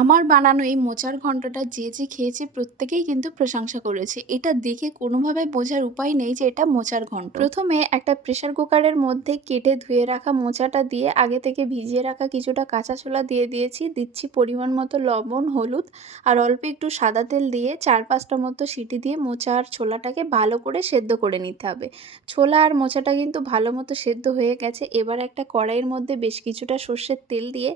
আমার বানানো এই মোচার ঘন্টটা যে খেয়েছে প্রত্যেকেই কিন্তু প্রশংসা করেছে। এটা দেখে কোনোভাবে বোঝার উপায় নেই যে এটা মোচার ঘন্ট। প্রথমে একটা প্রেসার কুকারের মধ্যে কেটে ধুয়ে রাখা মোচাটা দিয়ে আগে থেকে ভিজিয়ে রাখা কিছুটা কাঁচা ছোলা দিয়ে দিয়েছি। দিচ্ছি পরিমাণ মতো লবণ, হলুদ আর অল্প একটু সাদা তেল দিয়ে 4-5টা মতো সিটি দিয়ে মোচা আর ছোলাটাকে ভালো করে সেদ্ধ করে নিতে হবে। ছোলা আর মোচাটা কিন্তু ভালো মতো সেদ্ধ হয়ে গেছে। এবার একটা কড়াইয়ের মধ্যে বেশ কিছুটা সর্ষের তেল দিয়ে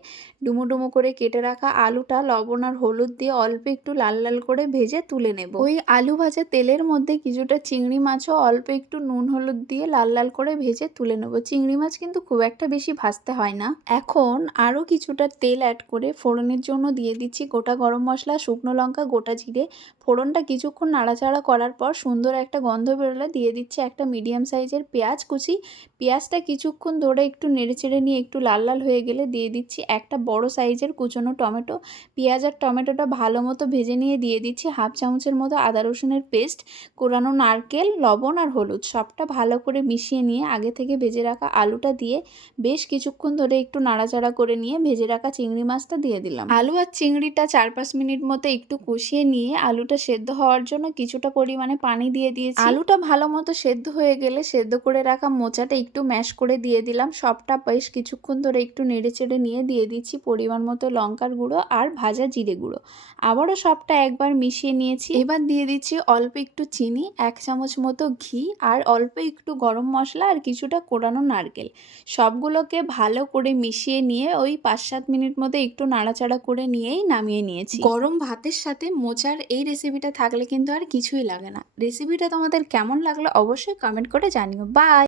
ডুমো ডুমো করে কেটে রাখা আলুটা লবণ আর হলুদ দিয়ে অল্প একটু লাল লাল করে ভেজে তুলে নেব। ওই আলু ভাজা তেলের মধ্যে কিছুটা চিংড়ি মাছও অল্প একটু নুন হলুদ দিয়ে লাল লাল করে ভেজে তুলে নেব। চিংড়ি মাছ কিন্তু খুব একটা বেশি ভাজতে হয় না। এখন আরও কিছুটা তেল অ্যাড করে ফোড়নের জন্য দিয়ে দিচ্ছি গোটা গরম মশলা, শুকনো লঙ্কা, গোটা জিরে। ফোড়নটা কিছুক্ষণ নাড়াচাড়া করার পর সুন্দর একটা গন্ধ বেরোলে দিয়ে দিচ্ছি একটা মিডিয়াম সাইজের পেঁয়াজ কুচি। পেঁয়াজটা কিছুক্ষণ ধরে একটু নেড়েচেড়ে নিয়ে একটু লাল লাল হয়ে গেলে দিয়ে দিচ্ছি একটা বড় সাইজের কুচনো টমেটো। পেঁয়াজ আর টমেটোটা ভালো মতো ভেজে নিয়ে দিয়ে দিচ্ছি হাফ চামচের মতো আদা রসুনের পেস্ট, কোরানো নারকেল, লবণ আর হলুদ সবটা ভালো করে মিশিয়ে নিয়ে আগে থেকে ভেজে রাখা আলুটা দিয়ে বেশ কিছুক্ষণ ধরে একটু নাড়াচাড়া করে নিয়ে ভেজে রাখা চিংড়ি মাছটা দিয়ে দিলাম। আলু আর চিংড়িটা 4-5 মিনিট মতো একটু কষিয়ে নিয়ে আলুটা সেদ্ধ হওয়ার জন্য কিছুটা পরিমাণে পানি দিয়ে দিয়েছি। আলুটা ভালো মতো সেদ্ধ হয়ে গেলে সেদ্ধ করে রাখা মোচাটা একটু ম্যাশ করে দিয়ে দিলাম। সবটা বেশ কিছুক্ষণ ধরে একটু নেড়েচেড়ে নিয়ে দিয়ে দিচ্ছি পরিমাণ মতো লঙ্কার গুঁড়ো আর ভাজা জিরে গুঁড়ো। আবারও সবটা একবার মিশিয়ে নিয়েছি। এবার দিয়ে দিচ্ছি অল্প একটু চিনি, 1 চামচ মতো ঘি আর অল্প একটু গরম মশলা আর কিছুটা কোরানো নারকেল। সবগুলোকে ভালো করে মিশিয়ে নিয়ে ওই 5-7 মিনিট মতো একটু নাড়াচাড়া করে নিয়েই নামিয়ে নিয়েছি। গরম ভাতের সাথে মোচার এই রেসিপিটা থাকলে কিন্তু আর কিছুই লাগে না। রেসিপিটা তোমাদের কেমন লাগলো অবশ্যই কমেন্ট করে জানিও। বাই।